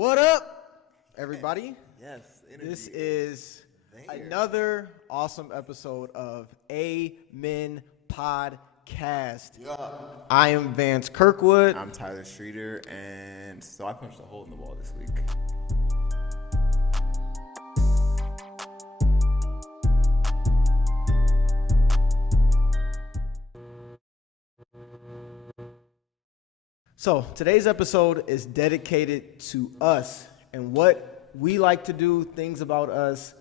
What up, everybody? Yes. This is another awesome episode of Amen Podcast. Yeah. I am Vance Kirkwood. I'm Tyler Streeter, and so I punched a hole in the wall this week. So today's episode is dedicated to us and what we like to do, things about us,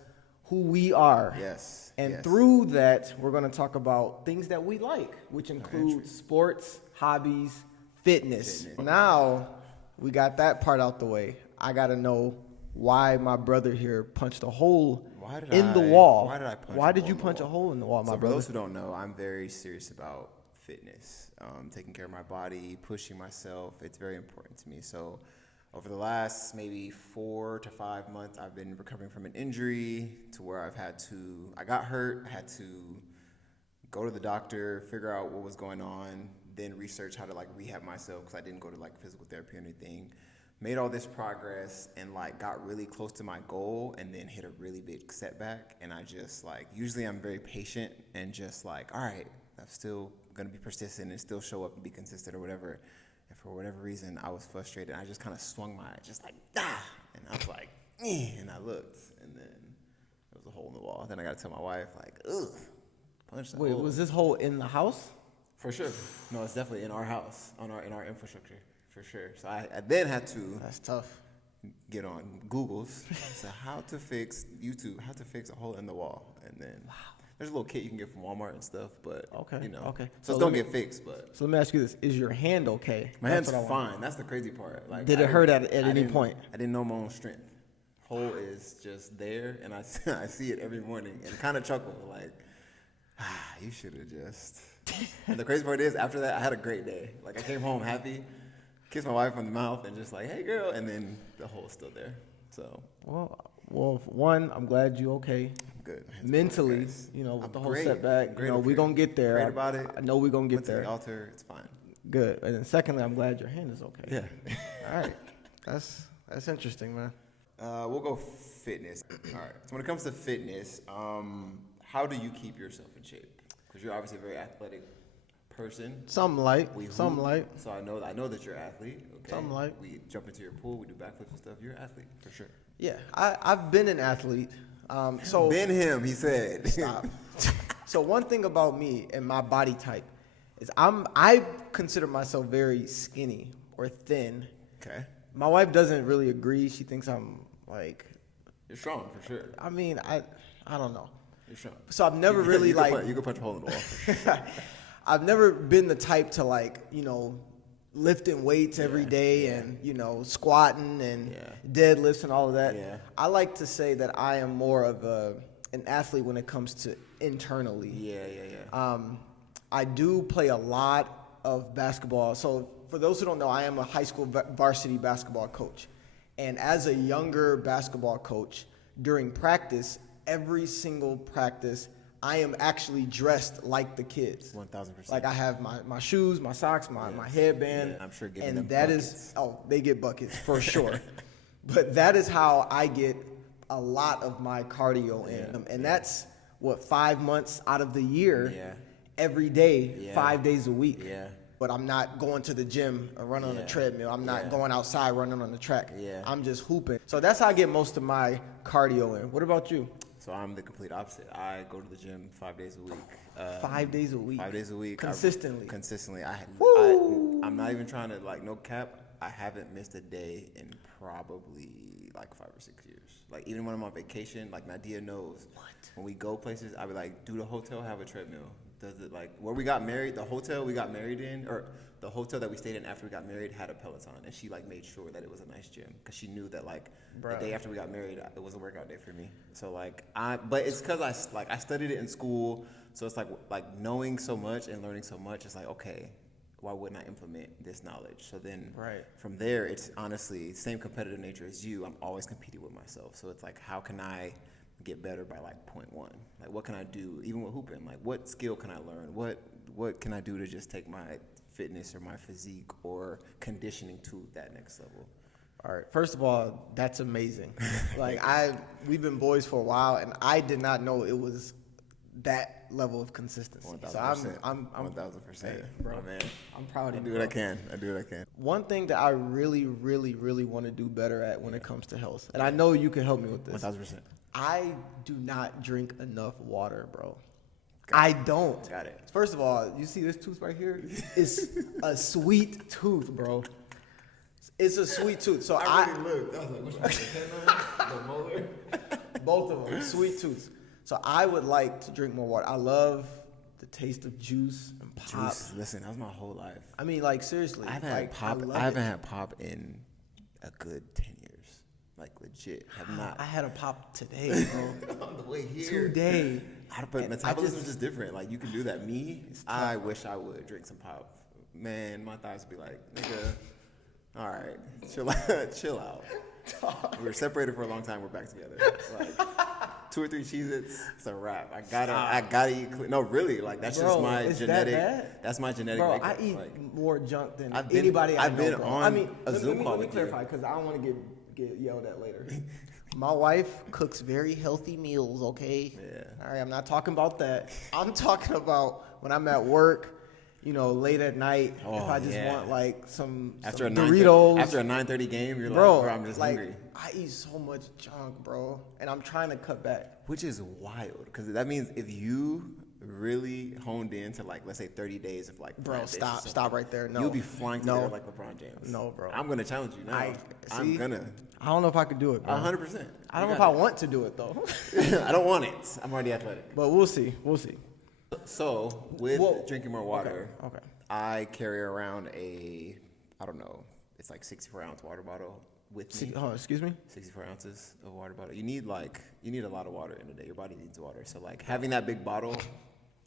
who we are. Yes. And yes. through that, we're going to talk about things that we like, which include sports, hobbies, fitness. Now we got that part out the way. I got to know why my brother here punched a hole in the wall. Why did I punch Why did you punch a hole in the wall, my brother? For those who don't know, I'm very serious about fitness, taking care of my body, pushing myself. It's very important to me. So over the last maybe 4 to 5 months, I've been recovering from an injury to where I got hurt, I had to go to the doctor, figure out what was going on, then research how to rehab myself because I didn't go to physical therapy or anything. Made all this progress and got really close to my goal and then hit a really big setback. And I just usually I'm very patient and just all right, I'm still gonna be persistent and still show up and be consistent or whatever. And for whatever reason, I was frustrated. I just kind of swung my and I was and I looked, and then there was a hole in the wall. Then I got to tell my wife, ugh, punch that hole. Wait, was this hole in the house? For sure. No, it's definitely in our house, in our infrastructure, for sure. So I then had to. That's tough. Get on Google's, so how to fix a hole in the wall, and then there's a little kit you can get from Walmart and stuff, but Okay. So don't get fixed, but So let me ask you this: is your hand okay? my hand's fine. That's the crazy part. Did it hurt at any point? I didn't know my own strength. Hole is just there, and I see it every morning, and kind of chuckle you should have just. And the crazy part is, after that, I had a great day. I came home happy, kissed my wife on the mouth, and just hey girl, and then the hole's still there. So well, one, I'm glad you're okay. Good. Mentally, with the whole setback, we're gonna get there. Great about it. I know we're gonna get Went to there. the altar, it's fine. Good. And then secondly, I'm glad your hand is okay. Yeah. All right. That's interesting, man. We'll go fitness. All right. So when it comes to fitness, how do you keep yourself in shape? Because you're obviously a very athletic person. Something light. So I know that you're an athlete. Okay. Something light. We jump into your pool. We do backflips and stuff. You're an athlete for sure. Yeah, I've been an athlete. Been him, he said. Stop. So one thing about me and my body type is I consider myself very skinny or thin. Okay. My wife doesn't really agree. She thinks I'm You're strong for sure. I mean, I don't know. You're strong. So I've never really you can punch a hole in the wall. For sure. I've never been the type to lifting weights every day and squatting and deadlifts and all of that. Yeah. I like to say that I am more of an athlete when it comes to internally. Yeah. I do play a lot of basketball. So for those who don't know, I am a high school varsity basketball coach. And as a younger basketball coach, during practice, every single practice, I am actually dressed like the kids. 1,000%. I have my shoes, my socks, my headband. Yeah, I'm sure giving and them that buckets. they get buckets for sure. But that is how I get a lot of my cardio in. And that's 5 months out of the year, every day, 5 days a week. Yeah. But I'm not going to the gym or running on the treadmill. I'm not going outside running on the track. Yeah. I'm just hooping. So that's how I get most of my cardio in. What about you? So I'm the complete opposite. I go to the gym 5 days a week. 5 days a week? 5 days a week. Consistently? Consistently. I'm not even trying to, no cap, I haven't missed a day in probably 5 or 6 years. Even when I'm on vacation, Nadia knows. What? When we go places, I be do the hotel have a treadmill? Does it where we got married, the hotel we got married in, or the hotel that we stayed in after we got married had a Peloton, and she made sure that it was a nice gym because she knew that the day after we got married it was a workout day for me. So but it's because I studied it in school, so it's knowing so much and learning so much. It's okay, why wouldn't I implement this knowledge? So then from there, it's honestly same competitive nature as you. I'm always competing with myself, so it's how can I get better by 0.1? What can I do even with hooping? What skill can I learn? What can I do to just take my fitness or my physique or conditioning to that next level? All right. First of all, that's amazing. Like we've been boys for a while, and I did not know it was that level of consistency. 1,000%. So I'm 1,000%, hey, bro. my man. I'm proud I of do you. what I Bro. can. I do what I can. One thing that I really, really, really want to do better at when it comes to health, and I know you can help me with this. 1,000%. I do not drink enough water, bro. I don't. Got it. First of all, you see this tooth right here? It's a sweet tooth, bro. It's a sweet tooth. So looked. I was like, which one? The molar? both of them, sweet tooths. So I would like to drink more water. I love the taste of juice and pop. Juice. Listen, that was my whole life. I mean, like seriously. I haven't like, had pop. love I haven't it. had pop in a good 10 years. Like legit, have not. I had a pop today, bro. On the way here. Today. But And metabolism is just different. Like you can do that. Me, I wish I would drink some pop. Man, my thighs would be like, nigga, all right, chill out. We were separated for a long time. We're back together. Like 2 or 3 Cheez-Its, it's a wrap. I gotta eat. No, really, like that's Bro, just my is that genetic. bad? That's my genetic. Bro, makeup. I eat like, more junk than I've been- anybody I I've know, been bro. on I mean, a let Zoom me call with you. clarify because I don't want to get yelled at later. My wife cooks very healthy meals, okay? Yeah. All right, I'm not talking about that. I'm talking about when I'm at work, you know, late at night, if Oh, I just yeah. want like some after a Doritos. after a 9:30 game, you're bro, like, bro, I'm just like, hungry. I eat so much junk, bro, and I'm trying to cut back. Which is wild, because that means if you really honed in to like, let's say 30 days of like, Bro, plant-based or stop something, right there. No. you'll be flying No. through there like LeBron James. No, bro. I'm gonna challenge you now. I I'm gonna. don't know if I could do it, bro. 100%. I don't know if I want to do it though. I don't want it. I'm already athletic. But we'll see. We'll see. So with Well, drinking more water, Okay. I carry around I don't know, it's like 64-ounce water bottle with me. Excuse me? 64 ounces of water bottle. You need a lot of water in a day. Your body needs water. So like having that big bottle,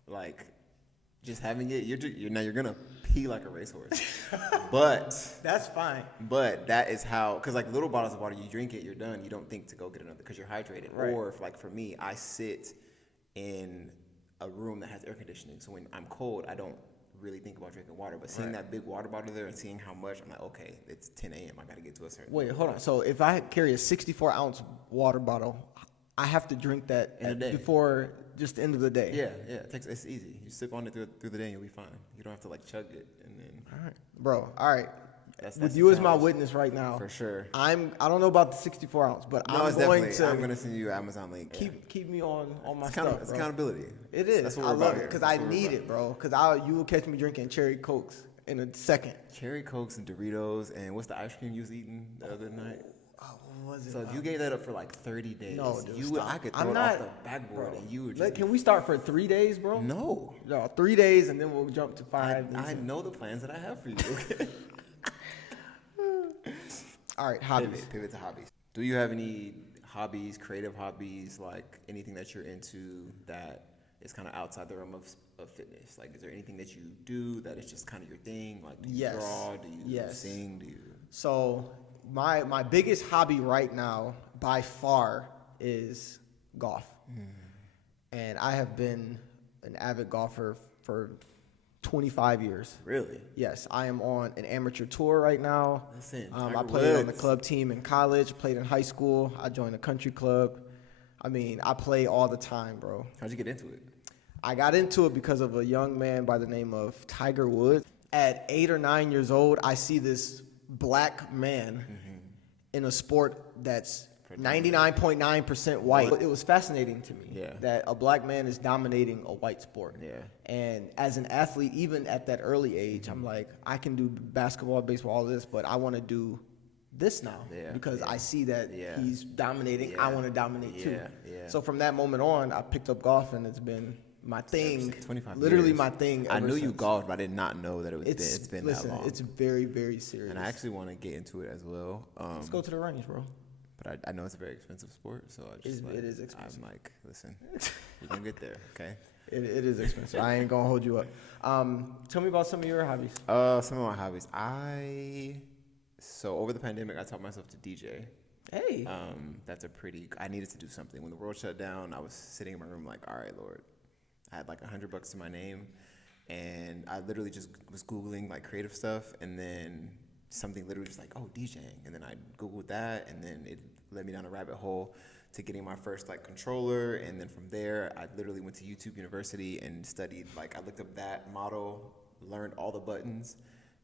like just having it, you're gonna pee like a racehorse. but That's fine. that is how, because like little bottles of water, you drink it, you're done. You don't think to go get another because you're hydrated. Right. Or if like for me, I sit in a room that has air conditioning, so when I'm cold, I don't really think about drinking water. But seeing that big water bottle there and seeing how much, I'm like, okay, it's 10 a.m. I got to get to a certain. Wait, hold on. So if I carry a 64-ounce water bottle, I have to drink that In a day. before just the end of the day. Yeah. It's easy. You sip on it through the day, and you'll be fine. You don't have to like chug it, and then All right, bro. All right. that's With the you as my challenge. witness right now, For sure. I don't know about the 64-ounce, but No, I'm it's going definitely. I'm to gonna send you an Amazon link. keep me on my It's stuff. it's bro. accountability. It is. That's what I we're love about it here. because That's I what we're need about. it, bro. Because you will catch me drinking cherry cokes in a second. Cherry Cokes and Doritos, and what's the ice cream you was eating the other night? Oh, what was it? So you gave that up for like 30 days. No, dude, you stop. I could I'm throw it not- off the backboard, bro. and you would just. Can we start for 3 days, bro? No. No, 3 days, and then we'll jump to 5. I know the plans that I have for you. Okay. All right, hobbies. Pivot to hobbies. Do you have any hobbies, creative hobbies, like anything that you're into that is kind of outside the realm of fitness? Like, is there anything that you do that is just kind of your thing? Like, do you Yes. draw? Do you Yes. sing? Do you? So my biggest hobby right now, by far, is golf. And I have been an avid golfer for 25 years. Really? Yes, I am on an amateur tour right now. Listen, I Tiger played on the Woods. club team in college, played in high school. I joined a country club. I mean, I play all the time, bro. How'd you get into it? I got into it because of a young man by the name of Tiger Woods. At 8 or 9 years old, I see this black man in a sport that's 99.9% white. It was fascinating to me Yeah. that a black man is dominating a white sport. Yeah. And as an athlete, even at that early age, I'm like, I can do basketball, baseball, all this, but I want to do this now Yeah, because yeah. I see that Yeah. he's dominating. I Yeah, want to dominate too. yeah. So from that moment on, I picked up golf, and it's been my thing. 25 literally years. my thing. I ever knew you since. golfed, but I did not know that it's been listen, that long. it's very, very serious. And I actually want to get into it as well. Let's go to the range, bro. But I know it's a very expensive sport, so I just It is expensive. I'm like, listen, we're gonna get there, okay? It is expensive. I ain't gonna hold you up. Tell me about some of your hobbies. Some of my hobbies. So over the pandemic, I taught myself to DJ. Hey, I needed to do something. When the world shut down, I was sitting in my room like, all right, Lord. I had like $100 to my name, and I literally just was Googling like creative stuff, and then something literally just like, oh, DJing. And then I Googled that, and then it led me down a rabbit hole to getting my first like controller. And then from there, I literally went to YouTube University and studied, like I looked up that model, learned all the buttons,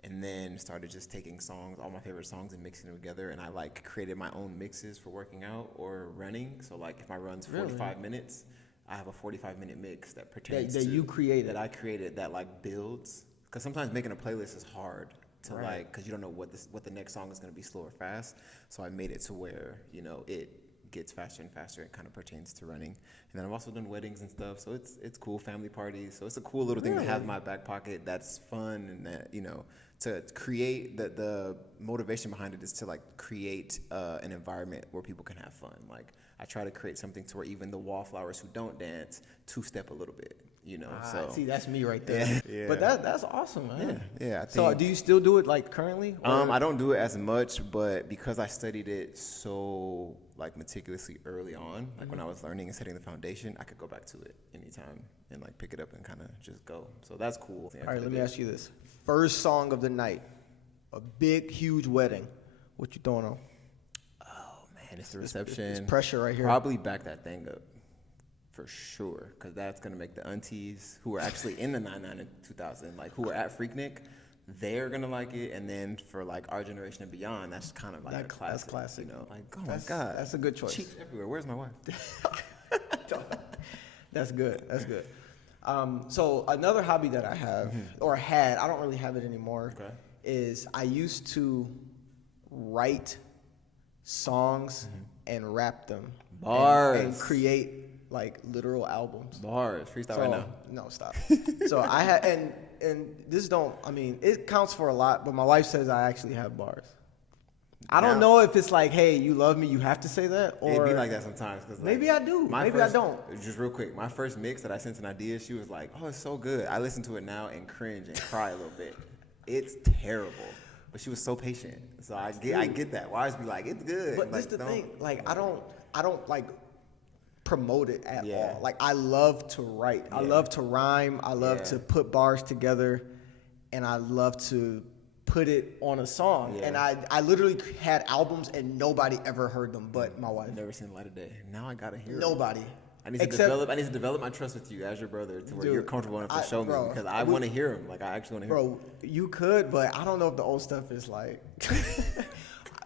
and then started just taking songs, all my favorite songs, and mixing them together. And I like created my own mixes for working out or running. So like if my run's 45 minutes, I have a 45-minute mix that pertains that to you created. that I created that like builds. Because sometimes making a playlist is hard to like, because you don't know what the next song is going to be, slow or fast. So I made it to where, you know, it gets faster and faster. It kind of pertains to running. And then I've also done weddings and stuff. So it's cool, family parties. So it's a cool little thing to have in my back pocket that's fun, and that, you know, to create the motivation behind it is to like create an environment where people can have fun. Like I try to create something to where even the wallflowers who don't dance two-step a little bit, you know. So See, that's me right there. Yeah. But that's awesome, man. Yeah. So do you still do it like currently? Or? I don't do it as much, but because I studied it so like meticulously early on, like when I was learning and setting the foundation, I could go back to it anytime and like pick it up and kind of just go. So that's cool. All right, let me ask you this. First song of the night, a big, huge wedding. What you throwing on? Oh man, it's the reception. It's pressure right here. Probably back that thing up for sure, because that's gonna make the aunties who are actually in the 99 and 2000, like who are at Freaknik, they're gonna like it. And then for like our generation and beyond, that's kind of like a classic. That's classic. You know, like oh That's- my god, that's a good choice. Cheeks everywhere. Where's my wife? That's good. That's good. So another hobby that I have or had, I don't really have it anymore, is I used to write songs and rap them. Bars. And create like literal albums. Bars. Freestyle right now. No, stop. So I had, and this don't, I mean, it counts for a lot, but my wife says I actually have bars. I don't know if it's like, hey, you love me, you have to say that, or It'd be like that sometimes. Cause like, maybe I do, maybe I don't. Just real quick, my first mix that I sent an idea, she was like, "Oh, it's so good." I listen to it now and cringe and cry a little bit. It's terrible, but she was so patient. So I get that. Why be like, "It's good." But like, this the thing, like I don't like promote it at Yeah. all. Like I love to write, I love to rhyme, I love to put bars together, and I love to put it on a song. Yeah. And I literally had albums and nobody ever heard them but my wife. I've never seen the light of day. Now I gotta hear it. Nobody. I need to develop my trust with you as your brother to where Dude, you're comfortable enough to show me, because I want to hear them. Like I actually want to hear them. Bro, you could, but I don't know if the old stuff is like.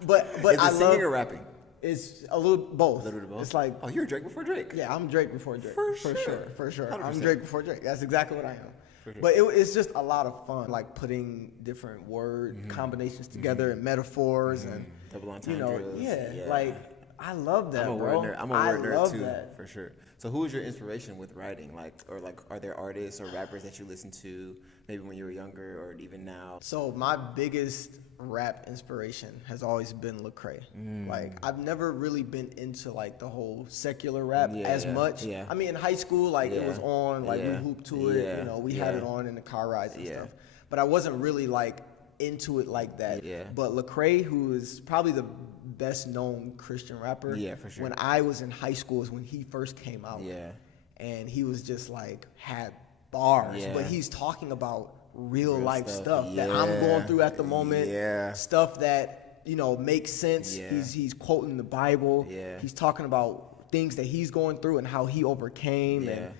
but Is I it singing love. or rapping? It's a little both. A little bit of both. It's like, oh, you're Drake before Drake. yeah, I'm Drake before Drake. For For sure. 100%. I'm Drake before Drake. That's exactly what I am. For sure. But it's just a lot of fun, like putting different word combinations together and metaphors and Double you know, entendres. yeah, like I love that, I'm a bro. word nerd. I'm a word I nerd love too, that. for sure. So who is your inspiration with writing? Like, or like, are there artists or rappers that you listen to, maybe when you were younger or even now? So my biggest rap inspiration has always been Lecrae. Like I've never really been into like the whole secular rap as much. Yeah. I mean, in high school, like it Yeah. was on, like we Yeah. hooped to it. Yeah. You know, we had Yeah. it on in the car rides and Yeah. stuff. But I wasn't really like into it like that. Yeah. But Lecrae, who is probably the best known Christian rapper. Yeah, for sure. When I was in high school is when he first came out. Yeah. And he was just like had bars, Yeah. but he's talking about real life stuff. stuff that I'm going through at the moment. Yeah. Stuff that, you know, makes sense. Yeah. He's quoting the Bible. Yeah. He's talking about things that he's going through and how he overcame. Yeah. And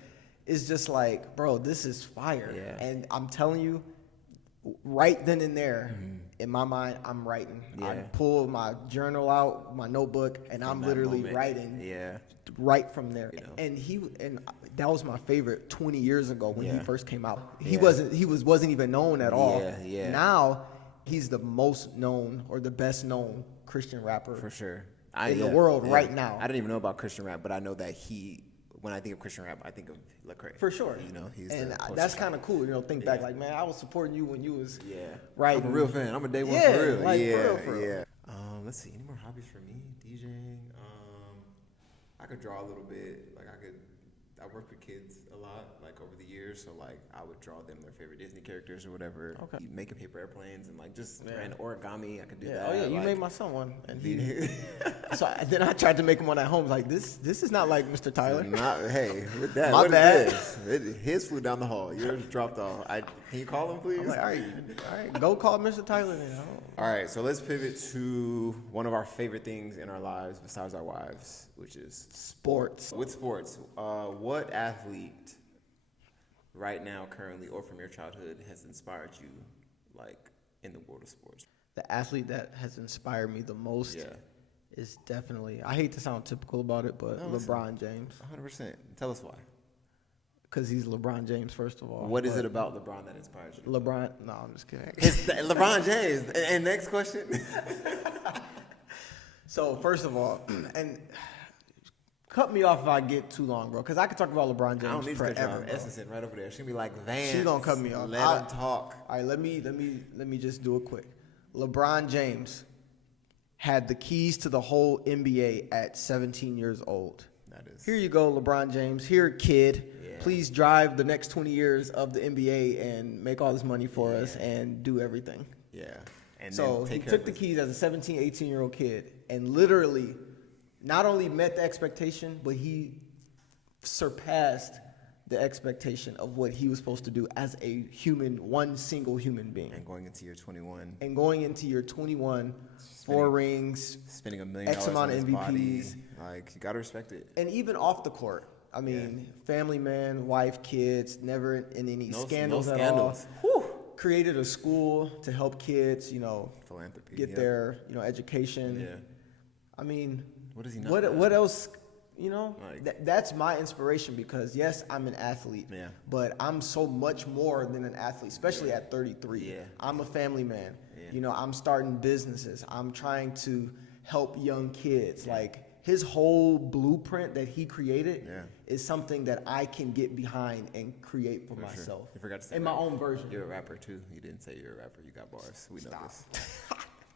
it's just like, bro, this is fire. Yeah. And I'm telling you, right then and there, in my mind, I'm writing. I Yeah. pull my journal out, my notebook, and I'm that literally moment. writing Yeah. right from there. You know. And that was my favorite 20 years ago when he Yeah. first came out. Yeah. He wasn't even known at all. Yeah. Now he's the most known or the best known Christian rapper. For sure. In the world right now. I didn't even know about Christian rap, but I know that when I think of Christian rap, I think of Lecrae. For sure. You know, he's and the poster that's child. kind of cool, you know, think back like, man, I was supporting you when you was Yeah. writing. I'm a real fan. I'm a day one Yeah, for real. like, for yeah. real, for real. Yeah. Let's see. Any more hobbies for me? DJing. I could draw a little bit. I work with kids a lot, like over the years. So like I would draw them their favorite Disney characters or whatever. Okay. Making paper airplanes and like just random origami. I could do Yeah. that. Oh yeah, you like, made my son one, and he then I tried to make him one at home. Like, this is not like Mr. Tyler. Hey, with that, My what bad. is this? His flew down the hall. Yours dropped off. Can you call him, please? I'm like, all right, go call Mr. Tyler then. All right, so let's pivot to one of our favorite things in our lives besides our wives, which is Sports. with sports. What athlete right now, currently, or from your childhood has inspired you, like, in the world of sports? The athlete that has inspired me the most Yeah. is definitely, I hate to sound typical about it, but No, listen. LeBron James. 100%. Tell us why. Because he's LeBron James, first of all. What is But it about LeBron that inspires you? LeBron, no, I'm just kidding. It's LeBron James. And next question. So, first of all, and cut me off if I get too long, bro, because I could talk about LeBron I don't James need to cut you forever, off. bro. Essence sitting right over there. She's gonna be like, Vance. She gonna cut me off. Let him talk. All right, let me just do it quick. LeBron James had the keys to the whole NBA at 17 years old. That is. Here you go, LeBron James. Here, kid. Yeah. Please drive the next 20 years of the NBA and make all this money for us Yeah. and do everything. Yeah. And So then he take care took of the his- keys as a 17, 18-year-old kid and literally not only met the expectation, but he surpassed the expectation of what he was supposed to do as a human, one single human being. And going into year 21, And going into year 21, 4 rings, spending $1 million X amount on of his body, MVPs. like, you gotta respect it. and even off the court. I mean, family man, wife, kids, never in any No scandals at scandals. all. Whew. Created a school to help kids, Philanthropy. get yeah. their, education. Yeah. I mean, What does he not what have? what else? Like- That's my inspiration because yes, I'm an athlete. Yeah. But I'm so much more than an athlete, especially at 33. Yeah. I'm a family man. Yeah. I'm starting businesses. I'm trying to help young kids. Like his whole blueprint that he created Yeah. is something that I can get behind and create for For sure. myself. You forgot to say in my rapper. own version. You're a rapper too. You didn't say you're a rapper. You got bars. We know this.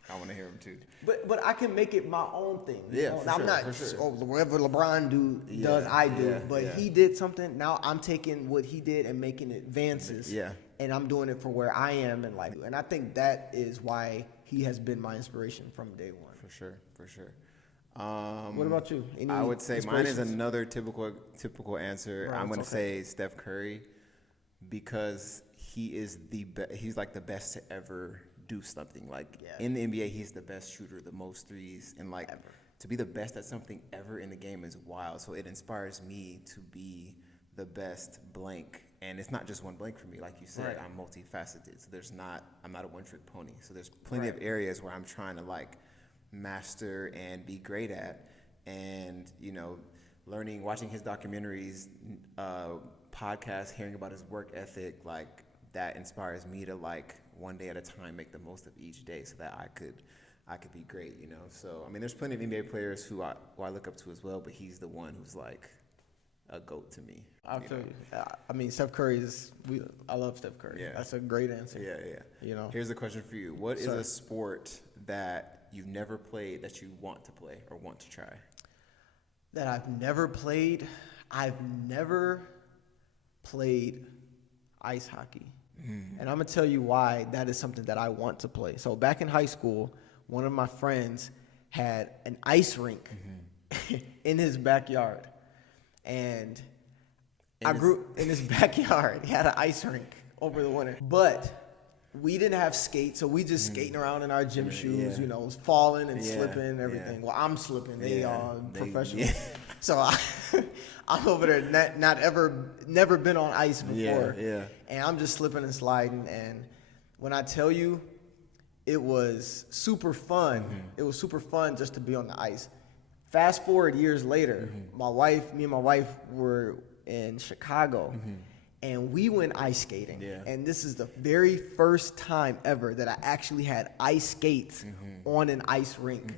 I want to hear him too. But I can make it my own thing. Yeah, for I'm sure, not for sure. whatever LeBron does, Yeah, I do. yeah, But yeah. he did something. Now I'm taking what he did and making advances. Yeah. And I'm doing it for where I am in life. And I think that is why he has been my inspiration from day one. For sure. For sure. What about you? Any I would say mine is inspirations? another typical answer. Right, I'm going to it's okay. say Steph Curry because he is he's like the best to ever do something. Like Yeah. in the NBA, he's the best shooter, the most threes, and like Ever. to be the best at something ever in the game is wild. So it inspires me to be the best blank. And it's not just one blank for me. Like you said, Right. I'm multifaceted. So I'm not a one-trick pony. So there's plenty of Right. areas where I'm trying to like master and be great at. And, learning, watching his documentaries, podcasts, hearing about his work ethic, like that inspires me to like one day at a time make the most of each day so that I could be great, So, I mean, there's plenty of NBA players who I look up to as well, but he's the one who's like a GOAT to me. I feel you. I mean, Steph Curry I love Steph Curry. Yeah. That's a great answer. Yeah. Here's a question for you. What is Sorry. a sport that you've never played that you want to play or want to try? That I've never played. I've never played ice hockey. And I'm going to tell you why that is something that I want to play. So back in high school, one of my friends had an ice rink in his backyard. And I grew in his backyard. He had an ice rink over the winter. But we didn't have skates, so we just skating around in our gym shoes, Yeah. falling and Yeah, slipping and everything. yeah. Well, I'm slipping. They Yeah, are they- professionals. yeah. So I'm over there, never been on ice before. Yeah. And I'm just slipping and sliding. And when I tell you, it was super fun. It was super fun just to be on the ice. Fast forward years later, me and my wife were in Chicago, and we went ice skating. Yeah. And this is the very first time ever that I actually had ice skates on an ice rink.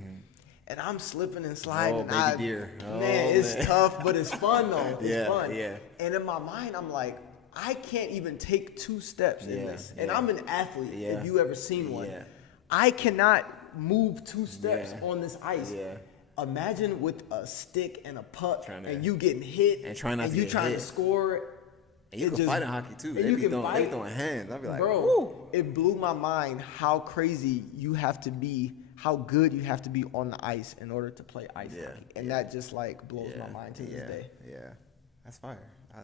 And I'm slipping and sliding. Oh, baby deer. Oh, man, it's man. tough, but it's fun though. It's Yeah, fun. yeah. And in my mind, I'm like, I can't even take 2 steps in Yeah, this. And yeah. I'm an athlete, Yeah. if you ever seen one. Yeah. I cannot move 2 steps Yeah. on this ice. Yeah. Imagine with a stick and a puck Trying to- and you getting hit And trying not to you get trying hit. to score. And you It can just- fight in hockey too. and They you be can throwing, fight. throwing hands. I'll be like, Bro, woo. it blew my mind how crazy you have to be, how good you have to be on the ice in order to play ice hockey. And that just like blows my mind to this day. Yeah, that's fire.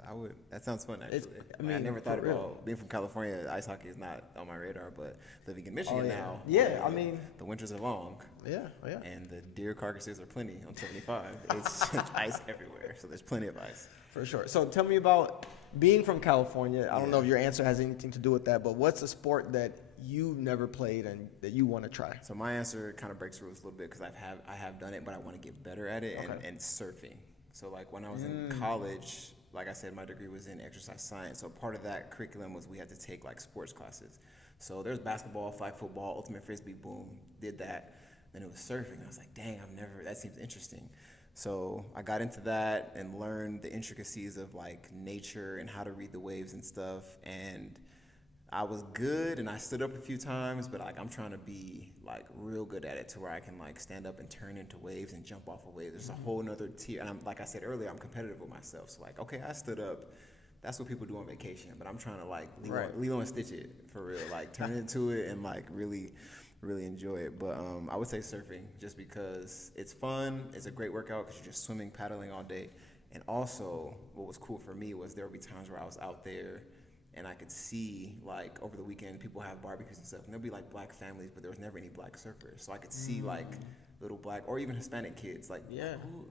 I would. That sounds fun, actually. I I never thought for real. about being from California. Ice hockey is not on my radar, but living in Michigan Oh, yeah. now. Yeah, where I mean- the winters are long. Yeah, yeah. And the deer carcasses are plenty on 75. It's just ice everywhere, so there's plenty of ice. For sure. So tell me about being from California. I don't know if your answer has anything to do with that, but what's a sport that you've never played and that you want to try? So my answer kind of breaks rules a little bit because I have done it, but I want to get better at it. And surfing. So like when I was in college, like I said, my degree was in exercise science. So part of that curriculum was we had to take like sports classes. So there's basketball, flag football, ultimate frisbee, boom, did that. Then it was surfing. I was like, dang, that seems interesting. So I got into that and learned the intricacies of like nature and how to read the waves and stuff. And I was good and I stood up a few times, but like I'm trying to be like real good at it to where I can like stand up and turn into waves and jump off of waves. There's a whole nother tier. And like I said earlier, I'm competitive with myself. So like, okay, I stood up. That's what people do on vacation, but I'm trying to like Lilo and Stitch it for real, like turn into it and like really enjoy it. But I would say surfing just because it's fun. It's a great workout because you're just swimming, paddling all day. And also what was cool for me was there would be times where I was out there and I could see, like, over the weekend, people have barbecues and stuff, and there'll be, like, black families, but there was never any black surfers. So I could see, like, little black, or even Hispanic kids, like,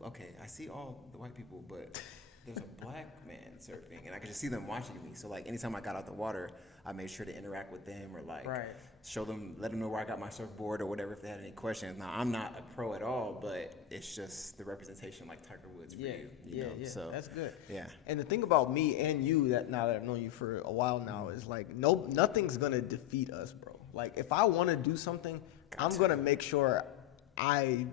okay, I see all the white people, but there's a black man surfing, and I could just see them watching me. So, like, anytime I got out the water, I made sure to interact with them or, like, show them, let them know where I got my surfboard or whatever if they had any questions. Now, I'm not a pro at all, but it's just the representation like Tiger Woods for you know? So, that's good. Yeah. And the thing about me and you, that now that I've known you for a while now, is like nothing's gonna defeat us, bro. Like if I want to do something, I'm gonna make sure I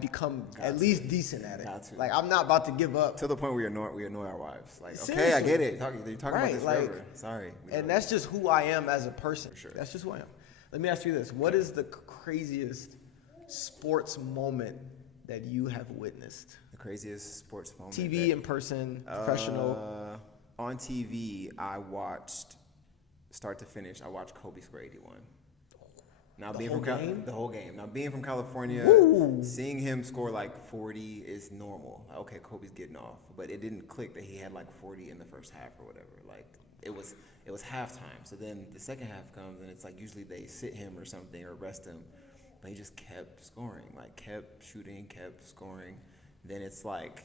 become at least decent at it. Like I'm not about to give up to the point where we annoy our wives. Like, okay, Seriously. I get it. You're talking about this like, forever. Sorry. And that's just who I am as a person. For sure. That's just who I am. Let me ask you this: what is the craziest sports moment that you have witnessed? The craziest sports moment. TV, in person, professional. On TV, I watched start to finish. I watched Kobe score 81. Now The being whole from game? the whole game. Now being from California, seeing him score like 40 is normal. Like, okay, Kobe's getting off, but it didn't click that he had like 40 in the first half or whatever. Like it was halftime. So then the second half comes and it's like usually they sit him or something or rest him, but he just kept scoring, like kept shooting, kept scoring. Then it's like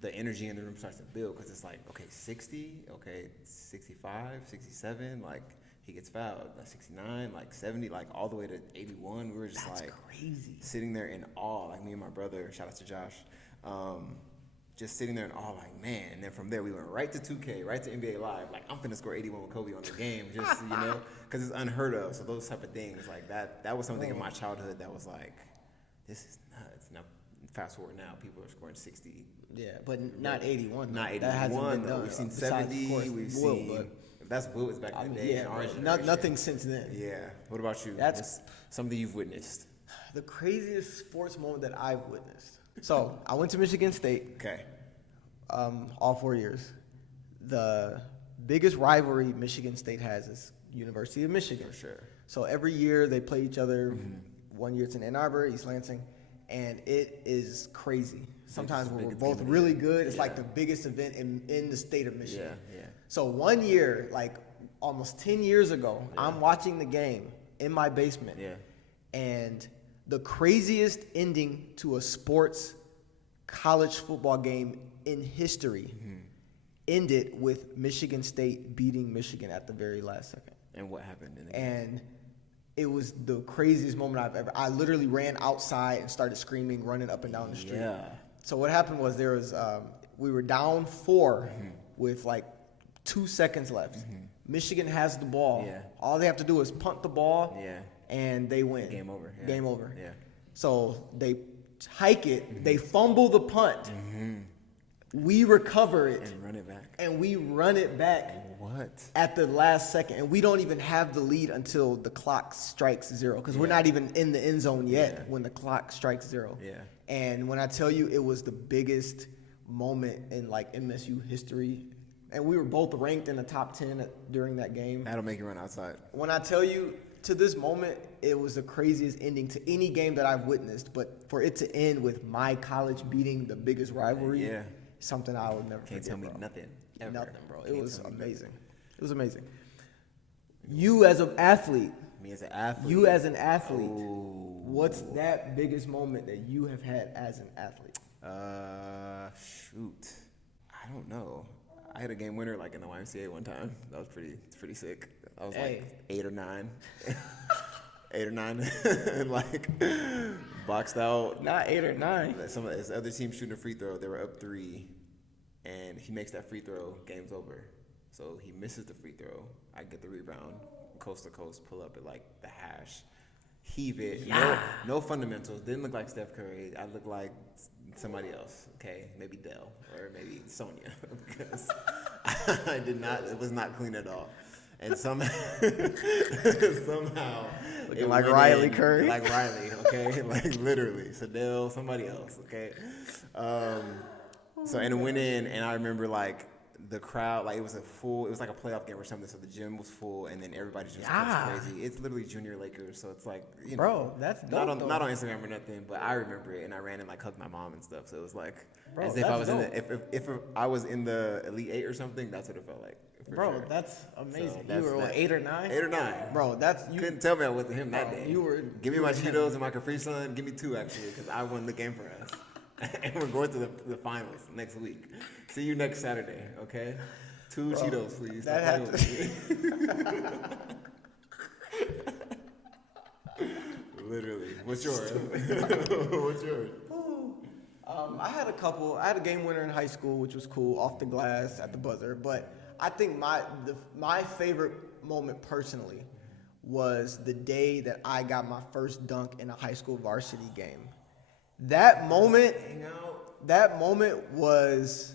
the energy in the room starts to build because it's like, okay, 60, okay, 65, 67, like he gets fouled, like 69, like 70, like all the way to 81. We were just That's like crazy. sitting there in awe, like me and my brother, shout out to Josh, just sitting there in awe, like, man. And then from there, we went right to 2K, right to NBA Live. Like, I'm finna score 81 with Kobe on the game, just, you know, because it's unheard of. So those type of things, like that was something in my childhood that was like, this is nuts. Now, fast forward now, people are scoring 60. Yeah, but not 81. Not 81. That hasn't been done. We've seen Besides, 70. of course, We've Will, seen. but That's Will was back in the day. yeah, in our bro, generation. nothing since then. Yeah. What about you? That's- What's something you've witnessed. The craziest sports moment that I've witnessed. So I went to Michigan State. Okay. All 4 years. The biggest rivalry Michigan State has is University of Michigan. For sure. So every year they play each other. 1 year it's in Ann Arbor, East Lansing, and it is crazy. Sometimes when we're biggest both game of the really year. good, it's like the biggest event in the state of Michigan. Yeah. So 1 year, like almost 10 years ago, I'm watching the game in my basement. Yeah. And the craziest ending to a sports college football game in history ended with Michigan State beating Michigan at the very last second. And what happened in the game? And it was the craziest moment I literally ran outside and started screaming, running up and down the street. Yeah. So what happened was we were down 4 with like 2 seconds left. Michigan has the ball. Yeah. All they have to do is punt the ball. Yeah. And they win. Game over. Yeah. Game over. Yeah. So they hike it. They fumble the punt. We recover it. And run it back. And we run it back What? at the last second. And we don't even have the lead until the clock strikes 0. Because we're not even in the end zone yet when the clock strikes 0. Yeah. And when I tell you it was the biggest moment in like MSU history. And we were both ranked in the top 10 during that game. That'll make you run outside. When I tell you, to this moment, it was the craziest ending to any game that I've witnessed. But for it to end with my college beating the biggest rivalry, Yeah. something I would never Can't forget, tell me bro. nothing. Ever. Nothing, bro. It Can't was tell me amazing. It was amazing. You as an athlete, Me as an athlete. you as an athlete, Ooh. what's that biggest moment that you have had as an athlete? Shoot. I don't know. I had a game winner like in the YMCA one time. That was pretty sick. I was Hey. like 8 or 9. 8 or 9. And like boxed out. Not 8 or 9. Some of his other team shooting a free throw. They were up 3. And he makes that free throw. Game's over. So he misses the free throw. I get the rebound. Coast to coast. Pull up at like the hash. Heave it. Yeah. No fundamentals. Didn't look like Steph Curry. I looked like somebody else. Okay, maybe Dell or maybe Sonya, because I did not. It was not clean at all. And somehow, Looking it like went Riley in, Curry. like Riley. Okay, like literally Sadell, somebody else. Okay. So and it went in, and I remember like the crowd, like it was like a playoff game or something. So the gym was full, and then everybody just Yeah. goes crazy. It's literally Junior Lakers, so it's like, you know, Bro, that's not dope, on though. not on Instagram or nothing, but I remember it, and I ran and like hugged my mom and stuff. So it was like Bro, as if I that's was dope. in the if I was in the Elite Eight or something. That's what it felt like. For Bro, sure. that's amazing. So You that's were what, that. 8 or 9? 8 or 9. Bro, that's You you. couldn't tell me I wasn't him that Bro, day. you were- Give me you my were him. Cheetos and my Capri Sun. Give me 2 actually, because I won the game for us. And we're going to the finals next week. See you next Saturday, okay? 2 Cheetos, please. that Stop had playing with me. Literally. What's yours? What's yours? I had a couple. I had a game winner in high school, which was cool, off the glass at the buzzer. But I think my favorite moment personally was the day that I got my first dunk in a high school varsity game. That moment was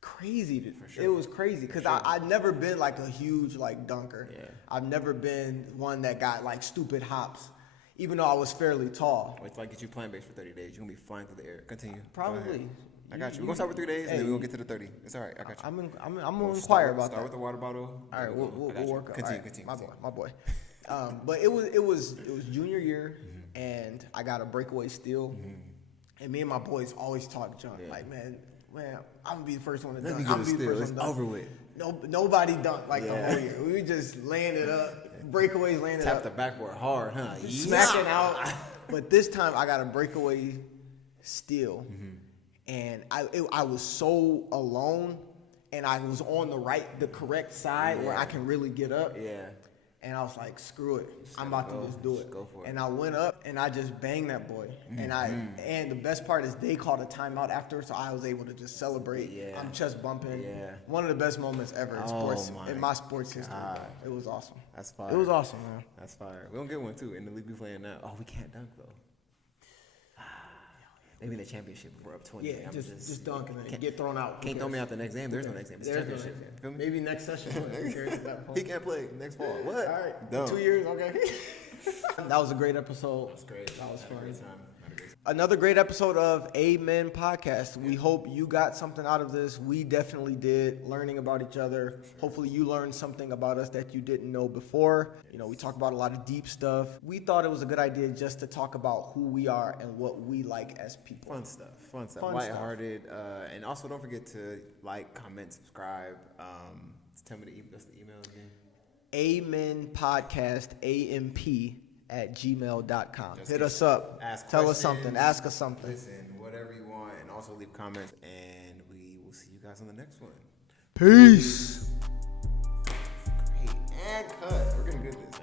crazy. For sure. It was crazy because I'd never been like a huge like dunker. Yeah. I've never been one that got like stupid hops, even though I was fairly tall. Wait till I get you plant based for 30 days. You're going to be flying through the air. Continue. Go Probably. ahead. I got you. We're going to start with 3 days, and then we're going to get to the 30. It's all right. I got you. I'm gonna We'll inquire start about with that. the water bottle. All right, we'll I got you. work. Continue, all right, continue. my boy. But it was junior year, and I got a breakaway steal, and me and my boys always talk junk. Yeah. Like, man, I'm gonna be the first one to Let me dunk. get I'm a gonna be the steal. first It's one to over dunk. with. Nobody dunked like the Yeah. whole year. We just laying it up, breakaways laying it Tap up, the backboard hard, huh? smacking out. But this time I got a breakaway steal, and I was so alone, and I was on the correct side where I can really get up. Yeah. And I was like, screw it, I'm about to just do it. Go for it. And I went up and I just banged that boy. And the best part is they called a timeout after, so I was able to just celebrate. Yeah. I'm chest bumping. Yeah. One of the best moments ever in Oh sports, my in my sports history. God. It was awesome. That's fire. It was awesome, man. That's fire. We're going to get one, too, in the league we playing now. Oh, we can't dunk, though. Maybe in the championship if we're up 20. Yeah, I'm just dunk and then Can't- get thrown out. Who Can't throw me cares? out the next game. There's no next game. It's There's no championship. next- Feel me? Maybe next session. Who cares at that point? He can't play next fall. What? All right, Dumb. 2 years, okay. That was a great episode. That's great. That was Had a fun. great time. Had a great time. Another great episode of Amen Podcast. We hope you got something out of this. We definitely did, learning about each other. Hopefully you learned something about us that you didn't know before. You know, we talk about a lot of deep stuff. We thought it was a good idea just to talk about who we are and what we like as people. Fun stuff. Fun stuff. Lighthearted. And also don't forget to like, comment, subscribe. Tell me what's the email again? Amen Podcast, AMP @gmail.com. Just Hit get- us up. ask Tell us questions. something. Ask us something. Listen, whatever you want. And also leave comments. And we will see you guys on the next one. Peace. Great. And cut. We're going to get this.